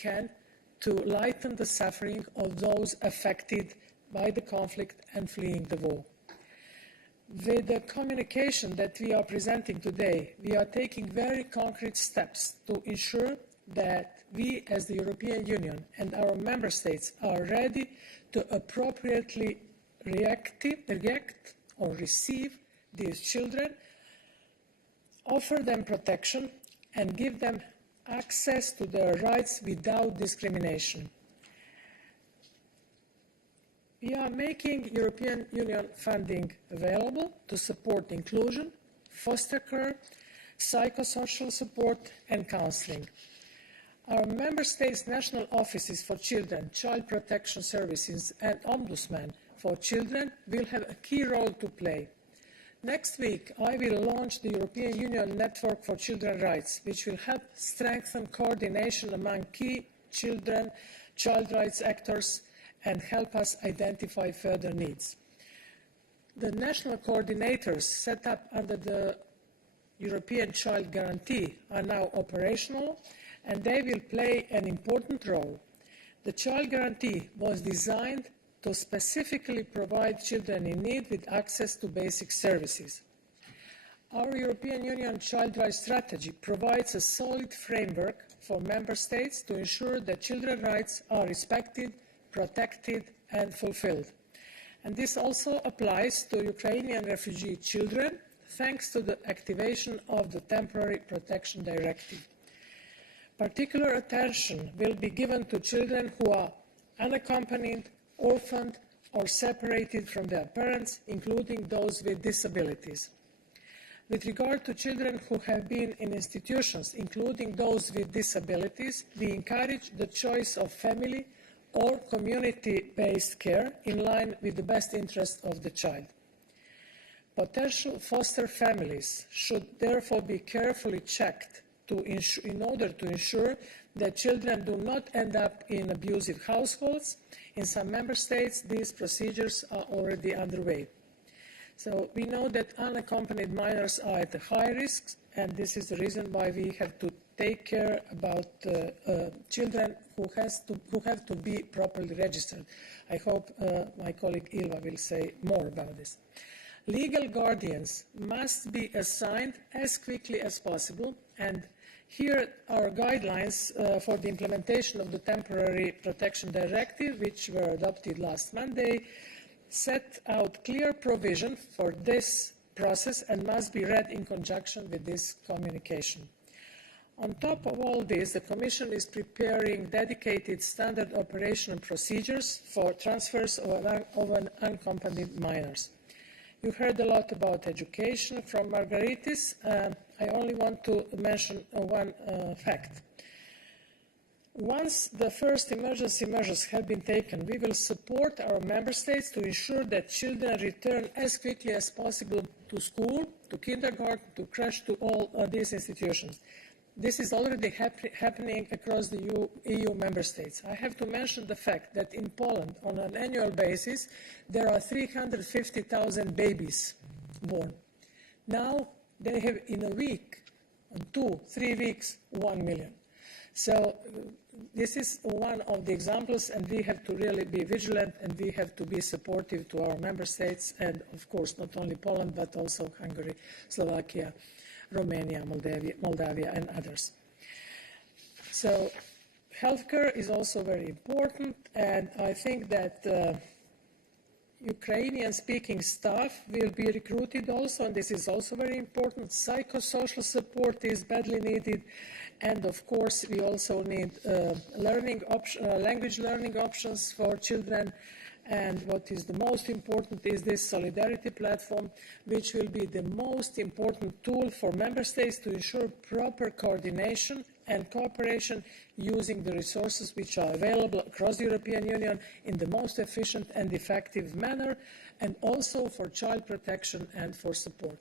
can to lighten the suffering of those affected by the conflict and fleeing the war. With the communication that we are presenting today, we are taking very concrete steps to ensure that we as the European Union and our member states are ready to appropriately react or receive these children, offer them protection and give them access to their rights without discrimination. We are making European Union funding available to support inclusion, foster care, psychosocial support and counselling. Our Member States' national offices for children, child protection services and ombudsman for children will have a key role to play. Next week, I will launch the European Union Network for Children's Rights, which will help strengthen coordination among key child rights actors and help us identify further needs. The national coordinators set up under the European Child Guarantee are now operational, and they will play an important role. The Child Guarantee was designed to specifically provide children in need with access to basic services. Our European Union Child Rights Strategy provides a solid framework for Member States to ensure that children's rights are respected, protected and fulfilled. And this also applies to Ukrainian refugee children, thanks to the activation of the Temporary Protection Directive. Particular attention will be given to children who are unaccompanied, orphaned or separated from their parents, including those with disabilities. With regard to children who have been in institutions, including those with disabilities, we encourage the choice of family or community-based care in line with the best interest of the child. Potential foster families should therefore be carefully checked in order to ensure that children do not end up in abusive households. In some member states, these procedures are already underway. So we know that unaccompanied minors are at a high risk, and this is the reason why we have to take care about children who have to be properly registered. I hope my colleague Ylva will say more about this. Legal guardians must be assigned as quickly as possible, and here are guidelines for the implementation of the Temporary Protection Directive, which were adopted last Monday, set out clear provision for this process and must be read in conjunction with this communication. On top of all this, the Commission is preparing dedicated standard operational procedures for transfers of unaccompanied minors. You heard a lot about education from Margaritis. I only want to mention one fact. Once the first emergency measures have been taken, we will support our member states to ensure that children return as quickly as possible to school, to kindergarten, to crèche, to all these institutions. This is already happening across the EU member states. I have to mention the fact that in Poland, on an annual basis, there are 350,000 babies born. Now they have in a week, 2-3 weeks, 1 million. So this is one of the examples, and we have to really be vigilant, and we have to be supportive to our member states, and of course not only Poland, but also Hungary, Slovakia, Romania, Moldavia and others. So healthcare is also very important, and I think that Ukrainian-speaking staff will be recruited also, and this is also very important. Psychosocial support is badly needed, and of course we also need language learning options for children. And what is the most important is this solidarity platform, which will be the most important tool for member states to ensure proper coordination and cooperation using the resources which are available across the European Union in the most efficient and effective manner, and also for child protection and for support.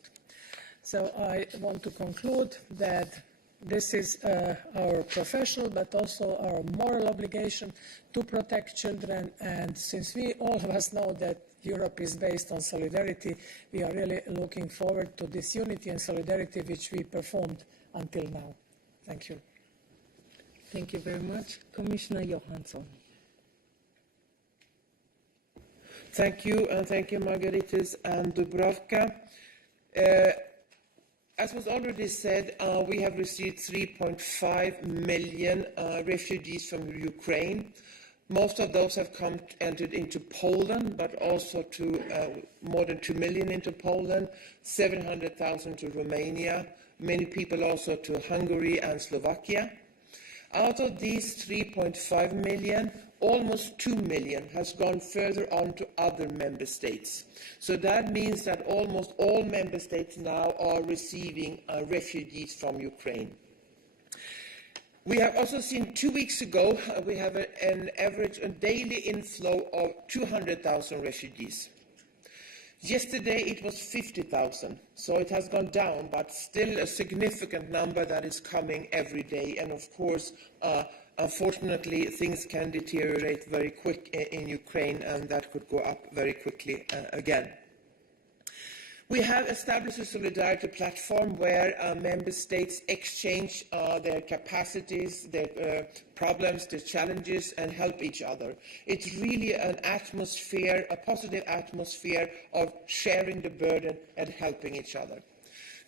So I want to conclude that this is our professional but also our moral obligation to protect children, and since we all of us know that Europe is based on solidarity, we are really looking forward to this unity and solidarity which we performed until now. Thank you. Thank you very much. Commissioner Johansson. Thank you, and thank you, Margaritis and Dubravka. As was already said, we have received 3.5 million refugees from Ukraine. Most of those have entered into Poland, but also to more than 2 million into Poland, 700,000 to Romania, many people also to Hungary and Slovakia. Out of these 3.5 million, almost 2 million has gone further on to other member states. So that means that almost all member states now are receiving refugees from Ukraine. We have also seen 2 weeks ago, we have an average daily inflow of 200,000 refugees. Yesterday it was 50,000, so it has gone down, but still a significant number that is coming every day. And of course, unfortunately, things can deteriorate very quick in Ukraine, and that could go up very quickly again. We have established a solidarity platform where member states exchange their capacities, their problems, their challenges, and help each other. It's really an atmosphere, a positive atmosphere of sharing the burden and helping each other.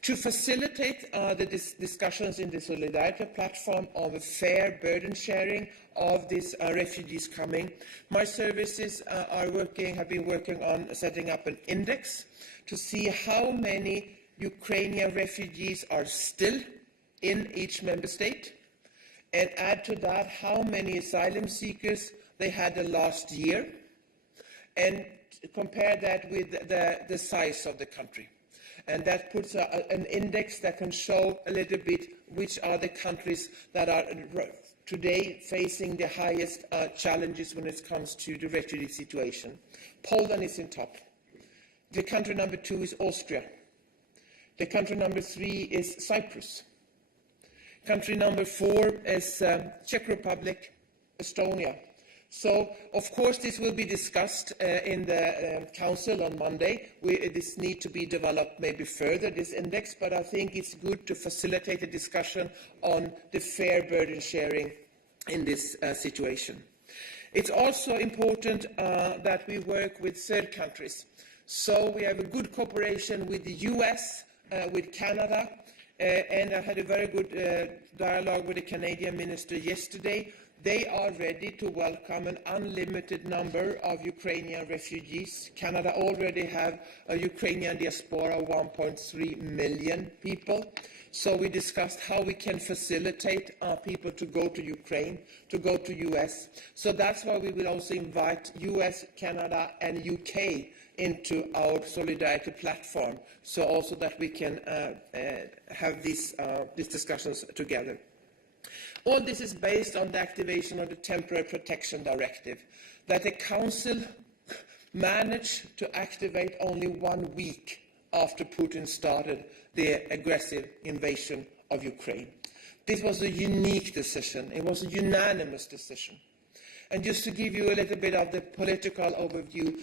To facilitate the discussions in the solidarity platform of a fair burden sharing of these refugees coming, my services have been working on setting up an index to see how many Ukrainian refugees are still in each member state, and add to that how many asylum seekers they had the last year, and compare that with the size of the country. And that puts an index that can show a little bit which are the countries that are today facing the highest challenges when it comes to the refugee situation. Poland is in top. The country number 2 is Austria. The country number 3 is Cyprus. Country number 4 is Czech Republic, Estonia. So, of course, this will be discussed in the Council on Monday. This needs to be developed maybe further, this index, but I think it's good to facilitate a discussion on the fair burden sharing in this situation. It's also important that we work with third countries. So we have a good cooperation with the US, with Canada, and I had a very good dialogue with the Canadian minister yesterday. They are ready to welcome an unlimited number of Ukrainian refugees. Canada already have a Ukrainian diaspora of 1.3 million people. So we discussed how we can facilitate people to go to Ukraine, to go to US. So that's why we will also invite US, Canada, and UK into our solidarity platform, so also that we can have these discussions together. All this is based on the activation of the Temporary Protection Directive that the Council managed to activate only 1 week after Putin started the aggressive invasion of Ukraine. This was a unique decision. It was a unanimous decision. And just to give you a little bit of the political overview,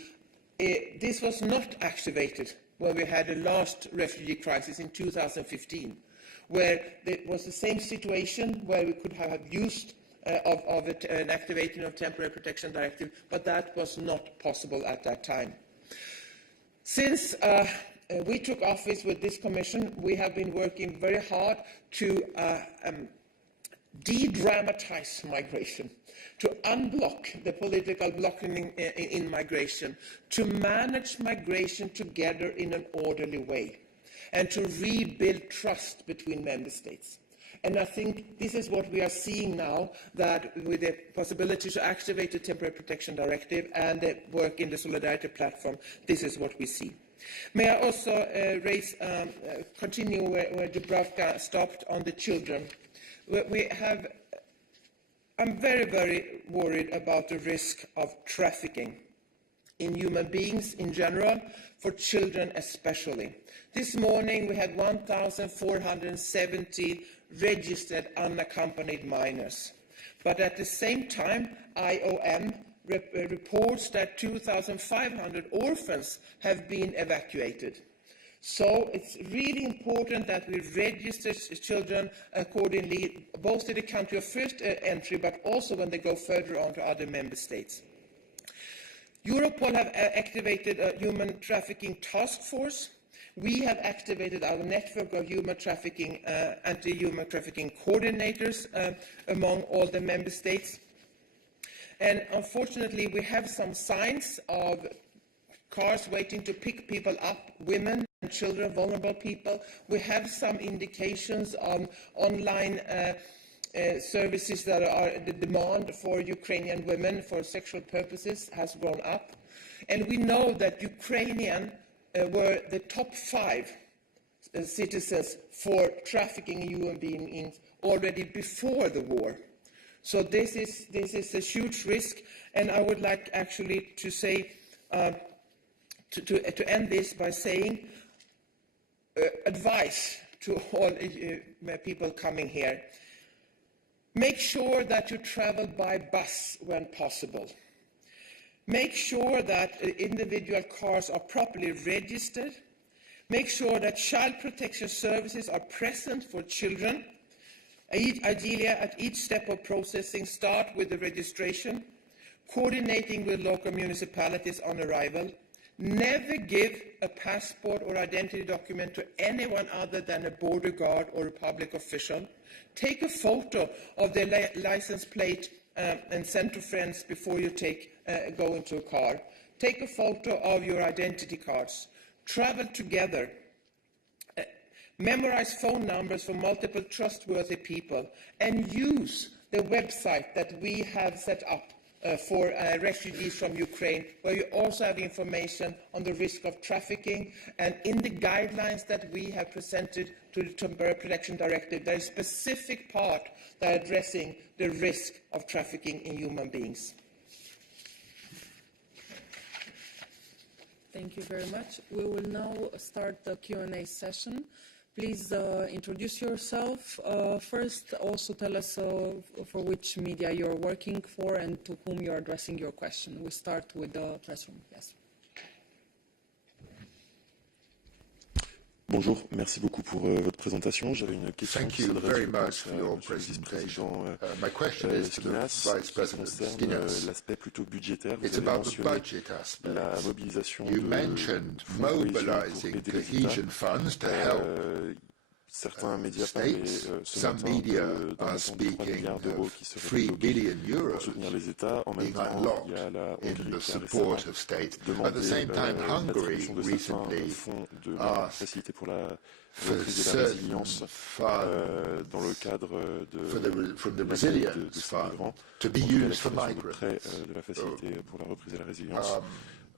this was not activated when we had the last refugee crisis in 2015. Where there was the same situation where we could have used an activating of Temporary Protection Directive, but that was not possible at that time. Since we took office with this Commission, we have been working very hard to de-dramatize migration, to unblock the political blocking in migration, to manage migration together in an orderly way, and to rebuild trust between member states. And I think this is what we are seeing now, that with the possibility to activate the Temporary Protection Directive and the work in the Solidarity Platform, this is what we see. May I also continue where Dubravka stopped on the children. I'm very, very worried about the risk of trafficking in human beings in general, for children especially. This morning we had 1,470 registered unaccompanied minors. But at the same time, IOM reports that 2,500 orphans have been evacuated. So it's really important that we register children accordingly, both to the country of first entry, but also when they go further on to other member states. Europol have activated a human trafficking task force. We have activated our network of human trafficking, anti-human trafficking coordinators among all the member states. And unfortunately, we have some signs of cars waiting to pick people up, women and children, vulnerable people. We have some indications on online services that are the demand for Ukrainian women for sexual purposes has gone up. And we know that Ukrainian were the top 5 citizens for trafficking in human beings already before the war. So this is a huge risk, and I would like actually to say, to end this by saying, advice to all people coming here. Make sure that you travel by bus when possible. Make sure that individual cars are properly registered. Make sure that child protection services are present for children. Ideally, at each step of processing, start with the registration, coordinating with local municipalities on arrival. Never give a passport or identity document to anyone other than a border guard or a public official. Take a photo of their license plate and send to friends before you go into a car. Take a photo of your identity cards. Travel together. Memorize phone numbers for multiple trustworthy people, and use the website that we have set up for refugees from Ukraine, where you also have information on the risk of trafficking. And in the guidelines that we have presented to the Temporary Protection Directive, there is a specific part that is addressing the risk of trafficking in human beings. Thank you very much. We will now start the Q&A session. Please introduce yourself. First, also tell us for which media you're working for and to whom you're addressing your question. We start with the press room. Yes. Bonjour, merci beaucoup pour votre présentation. J'avais une question. Thank you very much for your presentation. My question is to the Vice President Schinas. L'aspect plutôt budgétaire. It's about the budget aspect. La mobilisation. You mentioned mobilizing cohesion funds to help. Certains médias parlaient Some media are speaking of 3 billion euros being unlocked in the support of states. At the same time, Hungary recently asked for certain funds from the resilience fund to be used for migrants.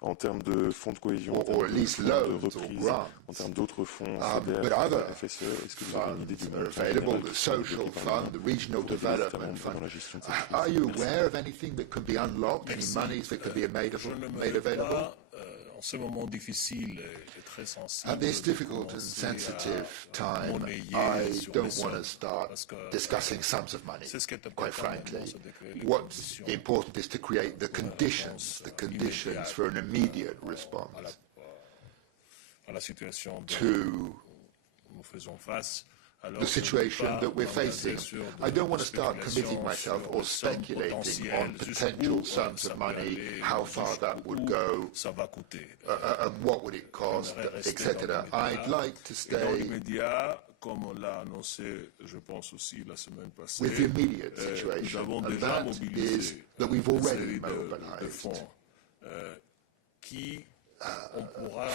En termes de fonds de cohésion, or at least loans or grants. En termes d'autres fonds, but other FSE, est-ce que vous avez une idée du are available, the social fund, the regional development fund. Are you aware of anything that could be unlocked, any monies that could be made available? At this difficult and sensitive time, I don't want to start discussing sums of money, quite frankly. What's important is to create the conditions for an immediate response to the situation that we're facing. I don't want to start committing myself or speculating on potential sums of money, how far that would go, and what would it cost, etc. I'd like to stay with the immediate situation, and that is that we've already mobilized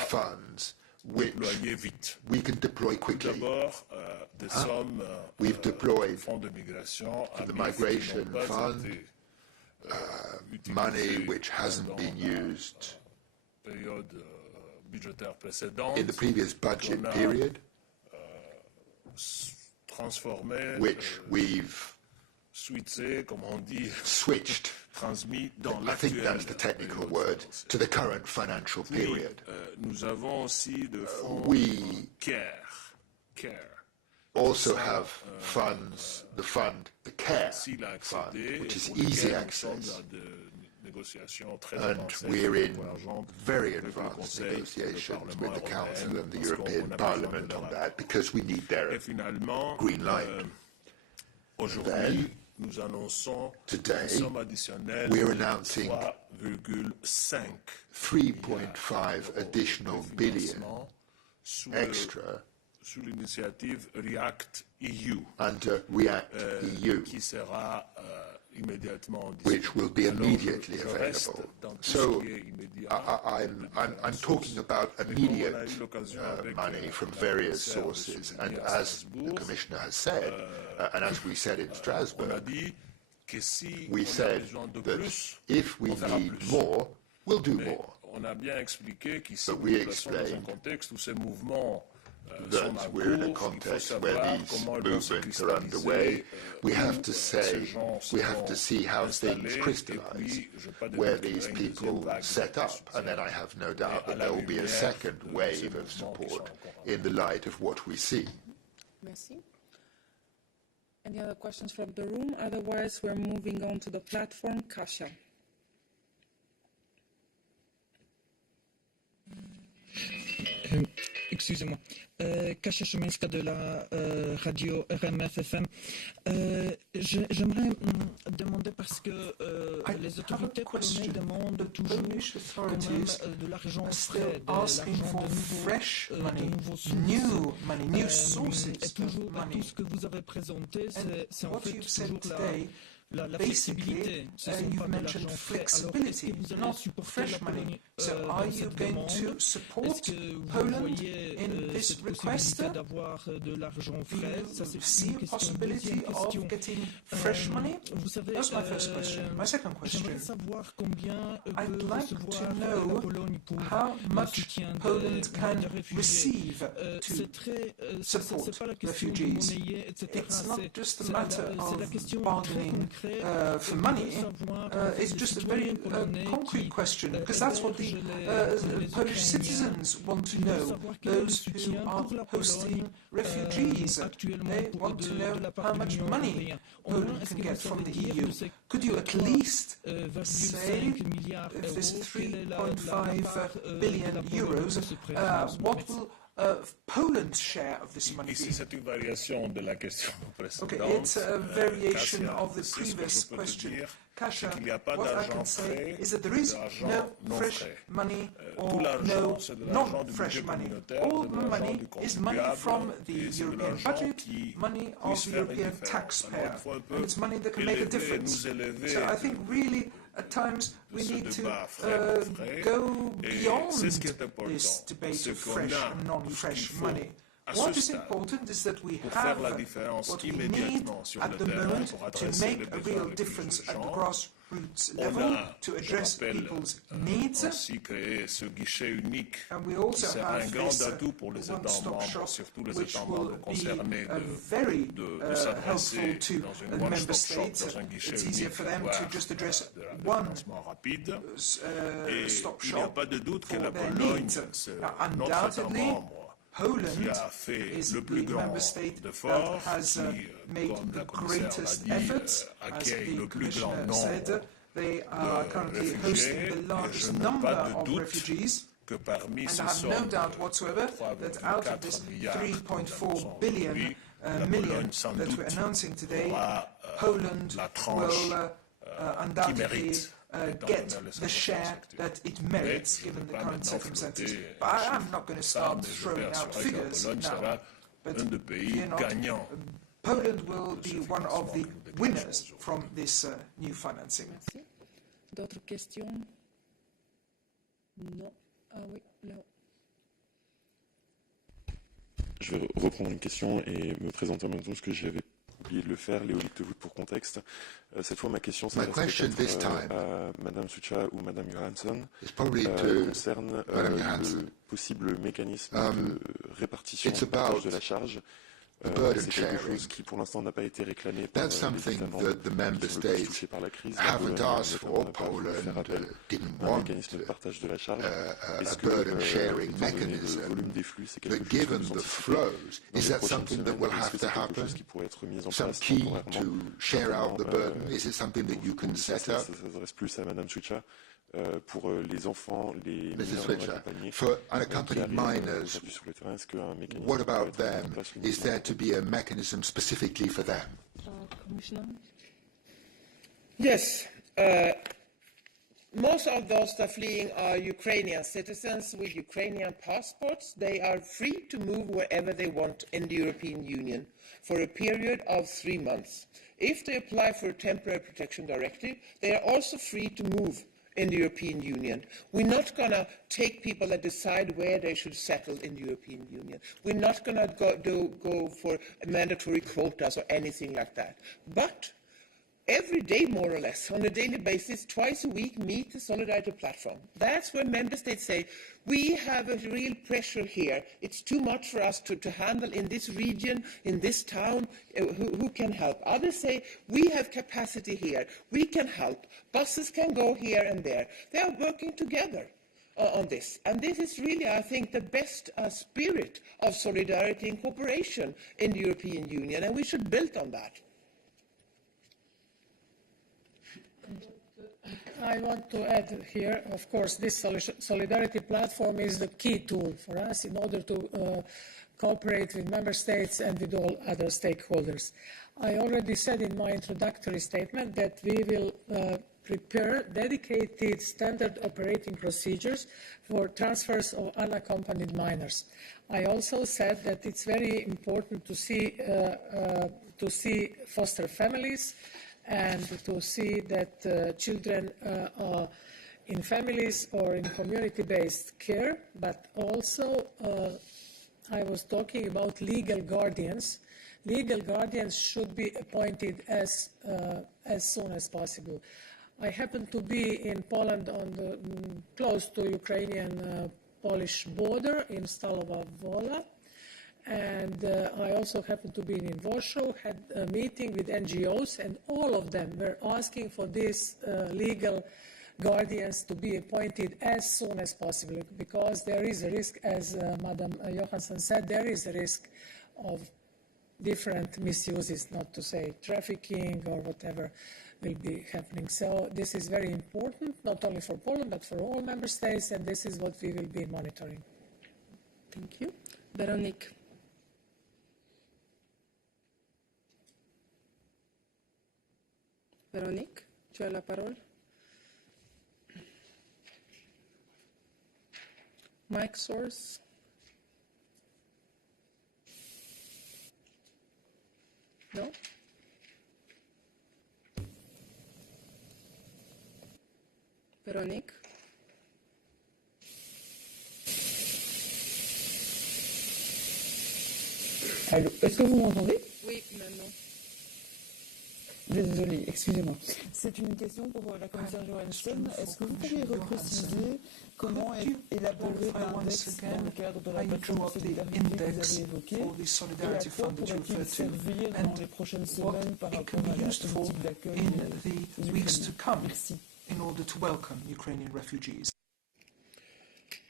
funds which we can deploy quickly. We've deployed for the migration fund money which hasn't been used in the previous budget period, which we've switched, I think that's the technical word, to the current financial period. We also have funds, the CARE fund, which is easy access. And we're in very advanced negotiations with the Council and the European Parliament on that because we need their green light. Then, today, we're announcing 3.5 additional billion extra under REACT EU, which will be immediately available. So I'm talking about immediate money from various sources, and as the Commissioner has said, and as we said in Strasbourg, we said that if we need more, we'll do more. But we explained that we're in a context where these movements are underway. We have to see how things crystallize, where these people set up, and then I have no doubt that there will be a second wave of support in the light of what we see. Merci. Any other questions from the room? Otherwise, we're moving on to the platform. Kasia. Excusez-moi. Kasia Szymańska de la radio RMF-FM. J'aimerais demander parce que les autorités polonaises demandent toujours quand même de l'argent frais, de l'argent de nouveaux sources. Et toujours tout ce que vous avez présenté, c'est en fait toujours la flexibilité, ce ne sont pas de l'argent frais. Alors, est-ce que vous allez supporter la Pologne dans cette demande? Est-ce que vous voyez cette possibilité d'avoir de l'argent frais? Ça, c'est une question. Deuxième question. Vous savez, j'aimerais savoir combien peut recevoir la Pologne pour le soutien des réfugiés. C'est pas la question de monnaie, etc. C'est la question très concrète. For money, it's just a very concrete question, because that's what the Polish citizens want to know, those who are hosting refugees. They want to know how much money Poland can get from the EU. Could you at least say, if this 3.5 billion euros, what will Poland's share of this money be? Okay, it's a variation of the previous question. Kasia, what I can say is that there is no fresh money or no non-fresh money. All the money is money from the European budget, money of the European taxpayer, and it's money that can make a difference. So I think really at times we need to go beyond this debate of fresh and non-fresh money. What is important is that we have what we need at the moment to make a real difference at the grassroots level, to address people's needs. And we also have this one-stop shop, which will be very helpful to the member states. It's easier for them to just address one stop shop for their needs. Now, undoubtedly, Poland is the member state that has made the greatest efforts, as the Commissioner said. They are currently hosting the largest number of refugees, and I have no doubt whatsoever that out of this 3.4 million that we're announcing today, Poland will undoubtedly get the share that it merits given the current circumstances. But I'm not going to start throwing out figures now. But fear not, Poland will be one of the winners from this new financing. Merci. D'autres questions? Non. Ah oui, là. Je vais reprendre une question et me présenter en même temps parce que j'avais oublié de le faire. Léo Lichtevut pour contexte. Cette fois, ma question s'adresse à Madame Suica ou Madame Johansson. Concerne le possible mécanisme de répartition de la charge burden sharing, that's something that the member states haven't asked for. Poland didn't want a burden sharing mechanism, but given the flows, is that something that will have to happen? Some key to share out the burden? Is it something that you can set up? Pour les enfants, les for unaccompanied minors, what about them? Is there to be a mechanism specifically for them? Commissioner? Yes. Most of those that are fleeing are Ukrainian citizens with Ukrainian passports. They are free to move wherever they want in the European Union for a period of 3 months. If they apply for a temporary protection directive, they are also free to move in the European Union. We're not going to take people that decide where they should settle in the European Union. We're not going to go for mandatory quotas or anything like that. But every day, more or less, on a daily basis, twice a week, meet the Solidarity Platform. That's where member states say, we have a real pressure here. It's too much for us to handle in this region, in this town. Who can help? Others say, we have capacity here. We can help. Buses can go here and there. They are working together on this. And this is really, I think, the best spirit of solidarity and cooperation in the European Union, and we should build on that. I want to add here, of course, this solidarity platform is the key tool for us in order to cooperate with member states and with all other stakeholders. I already said in my introductory statement that we will prepare dedicated standard operating procedures for transfers of unaccompanied minors. I also said that it's very important to see foster families and to see that children are in families or in community-based care, but also I was talking about legal guardians. Legal guardians should be appointed as soon as possible. I happen to be in Poland close to Ukrainian-Polish border in Stalowa Wola. And I also happened to be in Warsaw, had a meeting with NGOs, and all of them were asking for these legal guardians to be appointed as soon as possible, because there is a risk, as Madam Johansson said, there is a risk of different misuses, not to say trafficking or whatever will be happening. So this is very important, not only for Poland, but for all member states, and this is what we will be monitoring. Thank you. Veronique. Véronique, tu as la parole. Mic source. No? Véronique. Allô, est-ce que vous m'entendez? Oui, maintenant. Désolée, excusez-moi. C'est une question pour la commissaire Johansson. Est-ce que vous pourriez repréciser comment est élaboré l'index dans le cadre de la plateforme solidarité que vous avez évoquée, et à quoi pourrait-il servir dans les prochaines semaines par rapport à la politique d'accueil des Ukrainiens? Merci. In order to welcome Ukrainian refugees.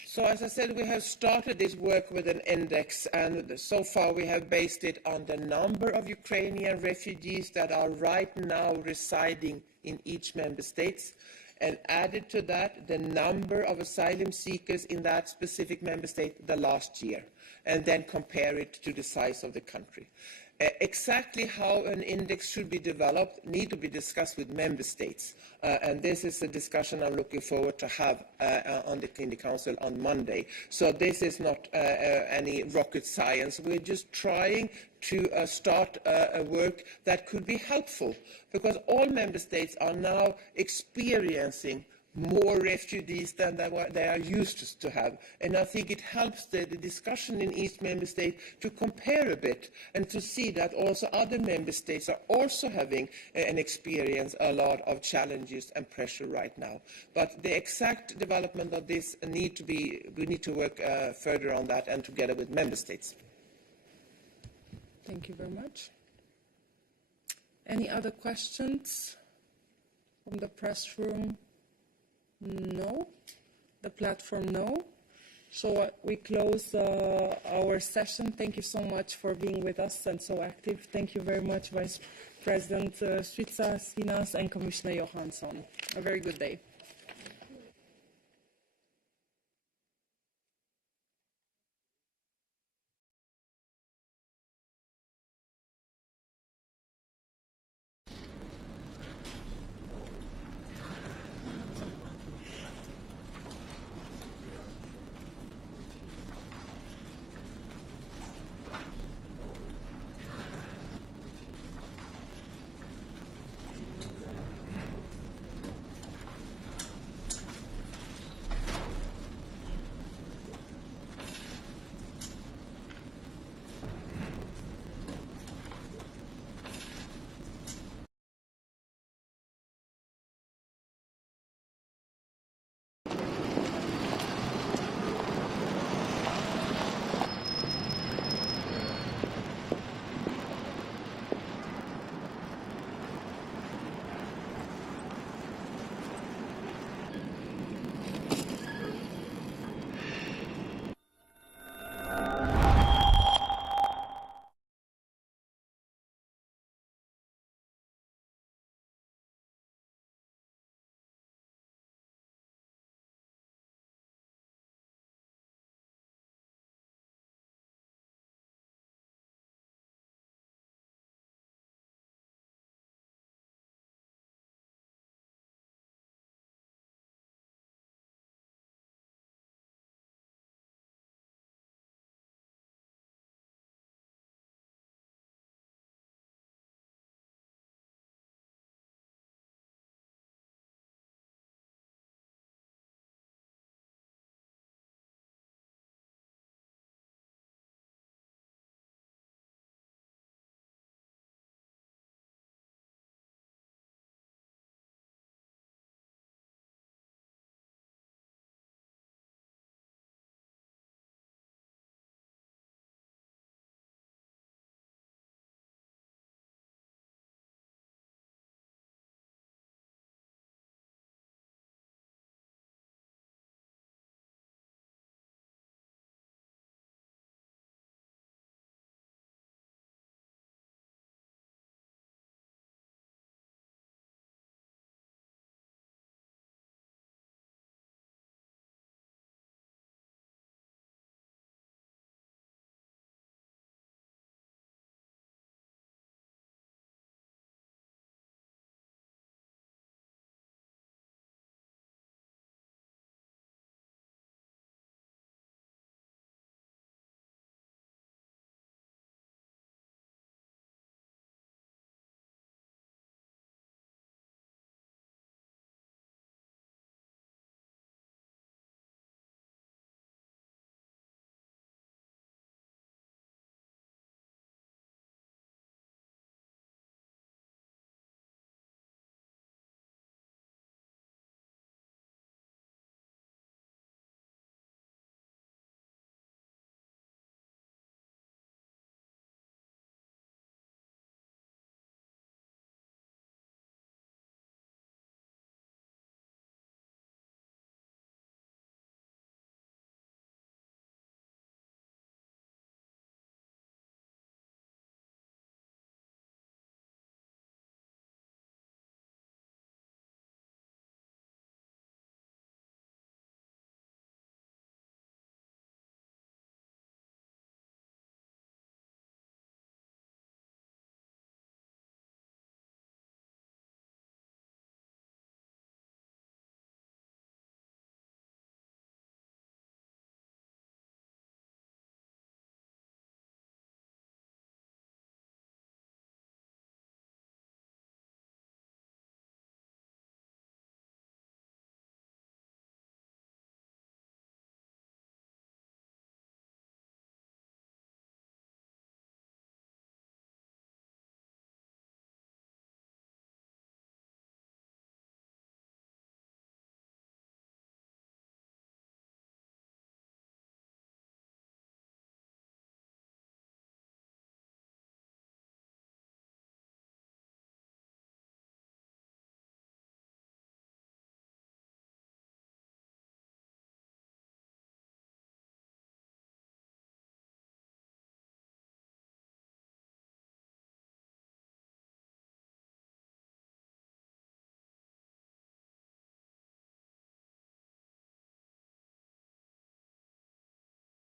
So as I said, we have started this work with an index, and so far we have based it on the number of Ukrainian refugees that are right now residing in each member state, and added to that the number of asylum seekers in that specific member state the last year, and then compare it to the size of the country. Exactly how an index should be developed need to be discussed with member states, and this is a discussion I'm looking forward to have in the Council on Monday. So this is not any rocket science. We're just trying to start a work that could be helpful, because all member states are now experiencing more refugees than they are used to have. And I think it helps the discussion in each member state to compare a bit and to see that also other member states are also having and experience a lot of challenges and pressure right now. But the exact development of this we need to work further on that and together with member states. Thank you very much. Any other questions from the press room? No. The platform, no. So we close our session. Thank you so much for being with us and so active. Thank you very much, Vice President Suica, Schinas, and Commissioner Johansson. A very good day.